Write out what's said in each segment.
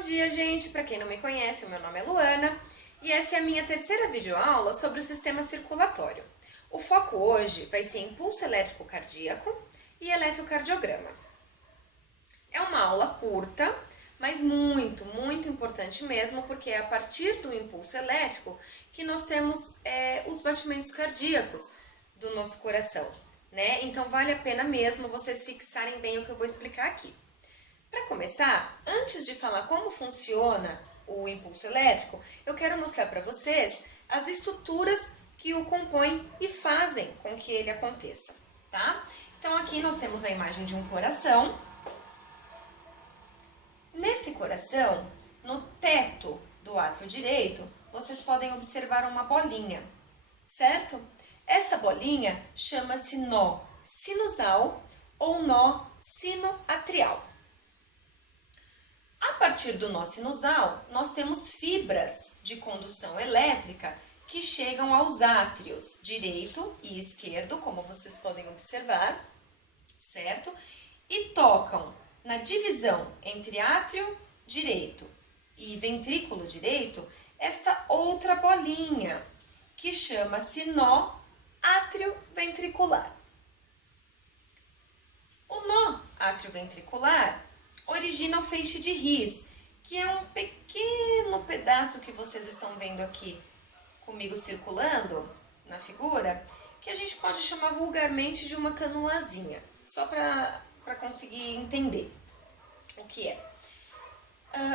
Bom dia, gente! Para quem não me conhece, o meu nome é Luana e essa é a minha terceira videoaula sobre o sistema circulatório. O foco hoje vai ser impulso elétrico cardíaco e eletrocardiograma. É uma aula curta, mas muito importante mesmo, porque é a partir do impulso elétrico que nós temos os batimentos cardíacos do nosso coração, né? Então vale a pena mesmo vocês fixarem bem o que eu vou explicar aqui. Para começar, antes de falar como funciona o impulso elétrico, eu quero mostrar para vocês as estruturas que o compõem e fazem com que ele aconteça, tá? Então aqui nós temos a imagem de um coração. Nesse coração, no teto do átrio direito, vocês podem observar uma bolinha, certo? Essa bolinha chama-se nó sinusal ou nó sinoatrial. A partir do nó sinusal, nós temos fibras de condução elétrica que chegam aos átrios direito e esquerdo, como vocês podem observar, certo? E tocam na divisão entre átrio direito e ventrículo direito esta outra bolinha, que chama-se nó átrio-ventricular. O nó átrio-ventricular origina o feixe de His, que é um pequeno pedaço que vocês estão vendo aqui comigo circulando na figura, que a gente pode chamar vulgarmente de uma canulazinha, só para conseguir entender o que é.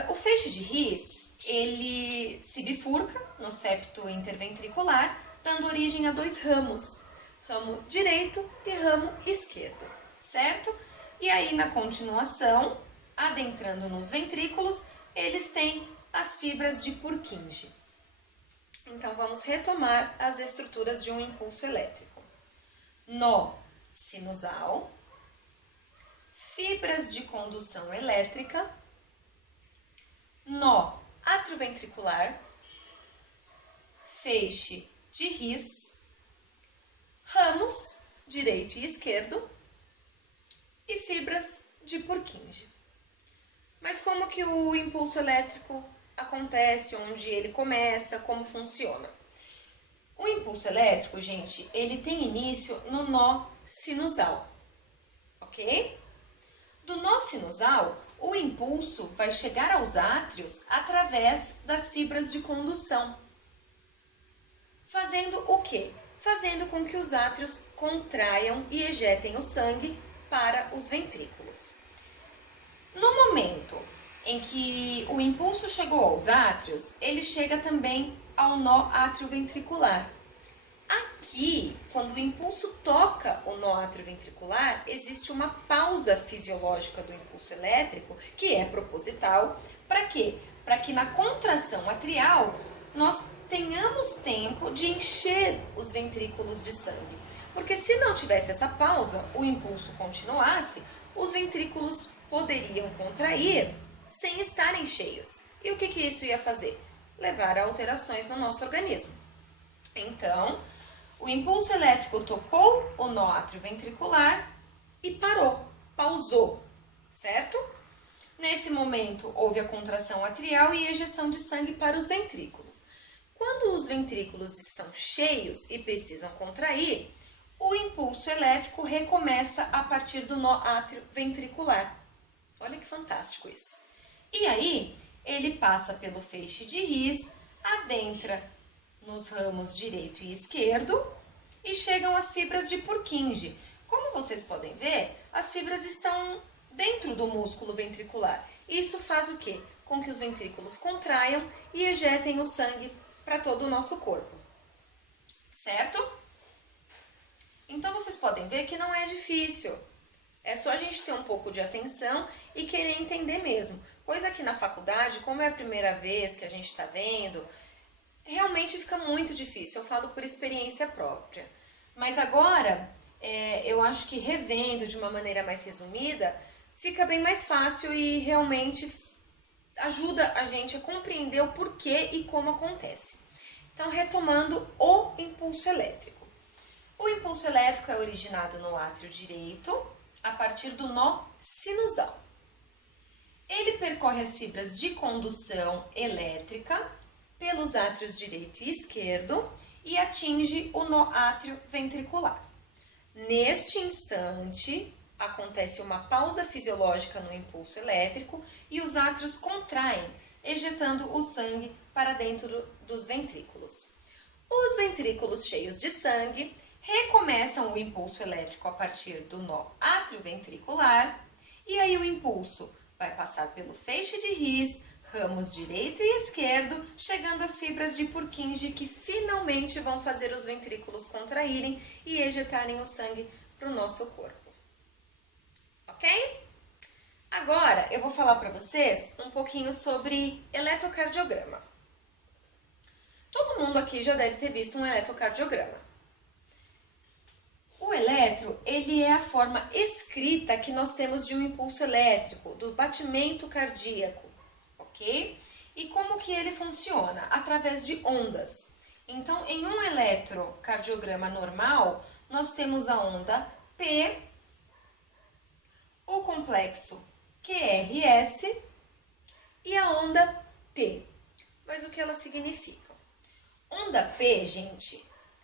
O feixe de His, ele se bifurca no septo interventricular, dando origem a dois ramos, ramo direito e ramo esquerdo, certo? E aí, na continuação, adentrando nos ventrículos, eles têm as fibras de Purkinje. Então, vamos retomar as estruturas de um impulso elétrico. Nó sinusal, fibras de condução elétrica, nó atrioventricular, feixe de His, ramos direito e esquerdo e fibras de Purkinje. Mas como que o impulso elétrico acontece, onde ele começa, como funciona? O impulso elétrico, gente, ele tem início no nó sinusal, ok? Do nó sinusal, o impulso vai chegar aos átrios através das fibras de condução. Fazendo o quê? Fazendo com que os átrios contraiam e ejetem o sangue para os ventrículos. No momento em que o impulso chegou aos átrios, ele chega também ao nó atrioventricular. Aqui, quando o impulso toca o nó atrioventricular, existe uma pausa fisiológica do impulso elétrico, que é proposital. Para quê? Para que na contração atrial nós tenhamos tempo de encher os ventrículos de sangue. Porque se não tivesse essa pausa, o impulso continuasse, os ventrículos poderiam contrair sem estarem cheios. E o que isso ia fazer? Levar a alterações no nosso organismo. Então, o impulso elétrico tocou o nó atrioventricular e parou, pausou, certo? Nesse momento, houve a contração atrial e ejeção de sangue para os ventrículos. Quando os ventrículos estão cheios e precisam contrair, o impulso elétrico recomeça a partir do nó atrioventricular. Olha que fantástico isso. E aí, ele passa pelo feixe de His, adentra nos ramos direito e esquerdo e chegam às fibras de Purkinje. Como vocês podem ver, as fibras estão dentro do músculo ventricular. Isso faz o quê? Com que os ventrículos contraiam e ejetem o sangue para todo o nosso corpo. Certo? Então, vocês podem ver que não é difícil. É só a gente ter um pouco de atenção e querer entender mesmo. Pois aqui na faculdade, como é a primeira vez que a gente está vendo, realmente fica muito difícil. Eu falo por experiência própria. Mas agora, eu acho que revendo de uma maneira mais resumida, fica bem mais fácil e realmente ajuda a gente a compreender o porquê e como acontece. Então, retomando o impulso elétrico. O impulso elétrico é originado no átrio direito, a partir do nó sinusal. Ele percorre as fibras de condução elétrica pelos átrios direito e esquerdo e atinge o nó átrio ventricular. Neste instante, acontece uma pausa fisiológica no impulso elétrico e os átrios contraem, ejetando o sangue para dentro dos ventrículos. Os ventrículos cheios de sangue recomeçam o impulso elétrico a partir do nó átrio-ventricular e aí o impulso vai passar pelo feixe de His, ramos direito e esquerdo, chegando às fibras de Purkinje que finalmente vão fazer os ventrículos contraírem e ejetarem o sangue para o nosso corpo. Ok? Agora eu vou falar para vocês um pouquinho sobre eletrocardiograma. Todo mundo aqui já deve ter visto um eletrocardiograma. O eletro, ele é a forma escrita que nós temos de um impulso elétrico, do batimento cardíaco, ok? E como que ele funciona? Através de ondas. Então, em um eletrocardiograma normal, nós temos a onda P, o complexo QRS e a onda T. Mas o que elas significam? Onda P, gente,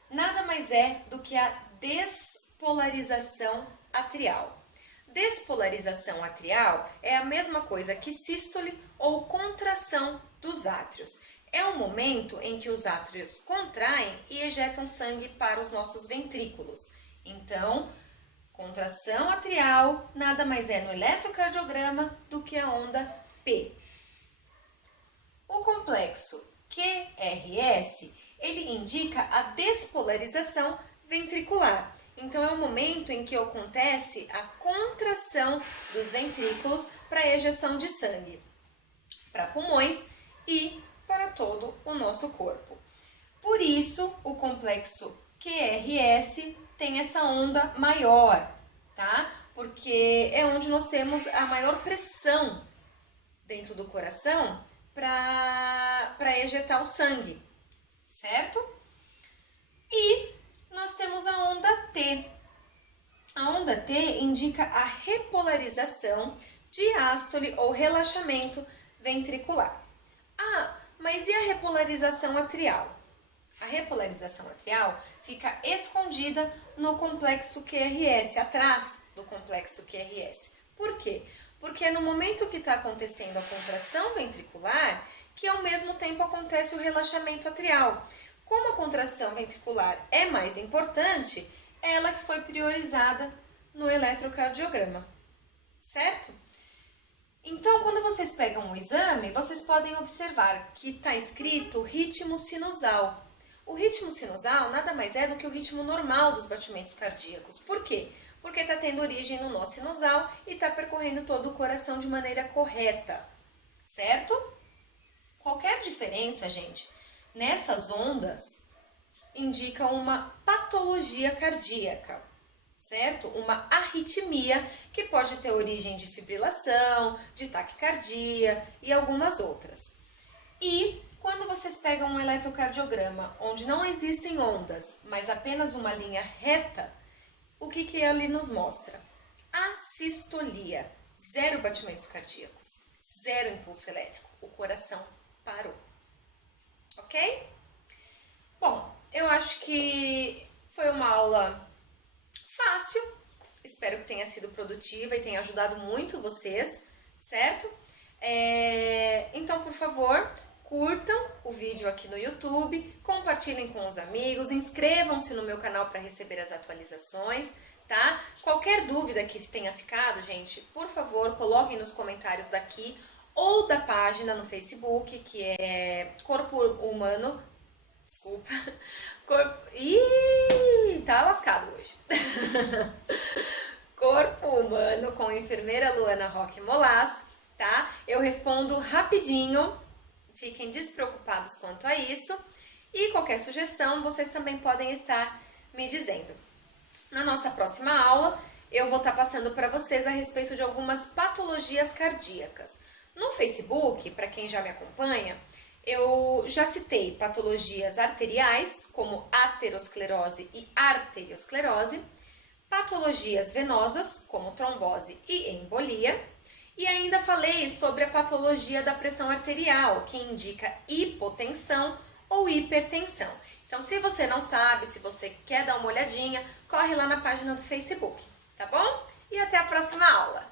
nada mais é do que a despolarização atrial. Despolarização atrial é a mesma coisa que sístole ou contração dos átrios. É o momento em que os átrios contraem e ejetam sangue para os nossos ventrículos. Então, contração atrial nada mais é no eletrocardiograma do que a onda P. O complexo QRS, ele indica a despolarização ventricular. Então, é o momento em que acontece a contração dos ventrículos para a ejeção de sangue para pulmões e para todo o nosso corpo. Por isso, o complexo QRS tem essa onda maior, tá? Porque é onde nós temos a maior pressão dentro do coração para ejetar o sangue, certo? E nós temos a onda T. A onda T indica a repolarização, diástole ou relaxamento ventricular. Ah, mas e a repolarização atrial? A repolarização atrial fica escondida no complexo QRS, atrás do complexo QRS. Por quê? Porque é no momento que está acontecendo a contração ventricular que ao mesmo tempo acontece o relaxamento atrial. Como a contração ventricular é mais importante, é ela que foi priorizada no eletrocardiograma, certo? Então, quando vocês pegam o exame, vocês podem observar que está escrito ritmo sinusal. O ritmo sinusal nada mais é do que o ritmo normal dos batimentos cardíacos. Por quê? Porque está tendo origem no nó sinusal e está percorrendo todo o coração de maneira correta, certo? Qualquer diferença, gente, nessas ondas indica uma patologia cardíaca, certo? Uma arritmia que pode ter origem de fibrilação, de taquicardia e algumas outras. E quando vocês pegam um eletrocardiograma onde não existem ondas, mas apenas uma linha reta, o que ali nos mostra? Assistolia, 0 batimentos cardíacos, 0 impulso elétrico, o coração parou. Ok? Bom, eu acho que foi uma aula fácil, espero que tenha sido produtiva e tenha ajudado muito vocês, certo? Então, por favor, curtam o vídeo aqui no YouTube, compartilhem com os amigos, inscrevam-se no meu canal para receber as atualizações, tá? Qualquer dúvida que tenha ficado, gente, por favor, coloquem nos comentários daqui ou da página no Facebook, que é Corpo Humano. Desculpa. Ih, tá lascado hoje. Corpo Humano com a enfermeira Luana Roque Molas, tá? Eu respondo rapidinho, fiquem despreocupados quanto a isso. E qualquer sugestão, vocês também podem estar me dizendo. Na nossa próxima aula, eu vou estar passando para vocês a respeito de algumas patologias cardíacas. No Facebook, para quem já me acompanha, eu já citei patologias arteriais, como aterosclerose e arteriosclerose, patologias venosas, como trombose e embolia, E ainda falei sobre a patologia da pressão arterial, que indica hipotensão ou hipertensão. Então, se você não sabe, se você quer dar uma olhadinha, corre lá na página do Facebook, tá bom? E até a próxima aula!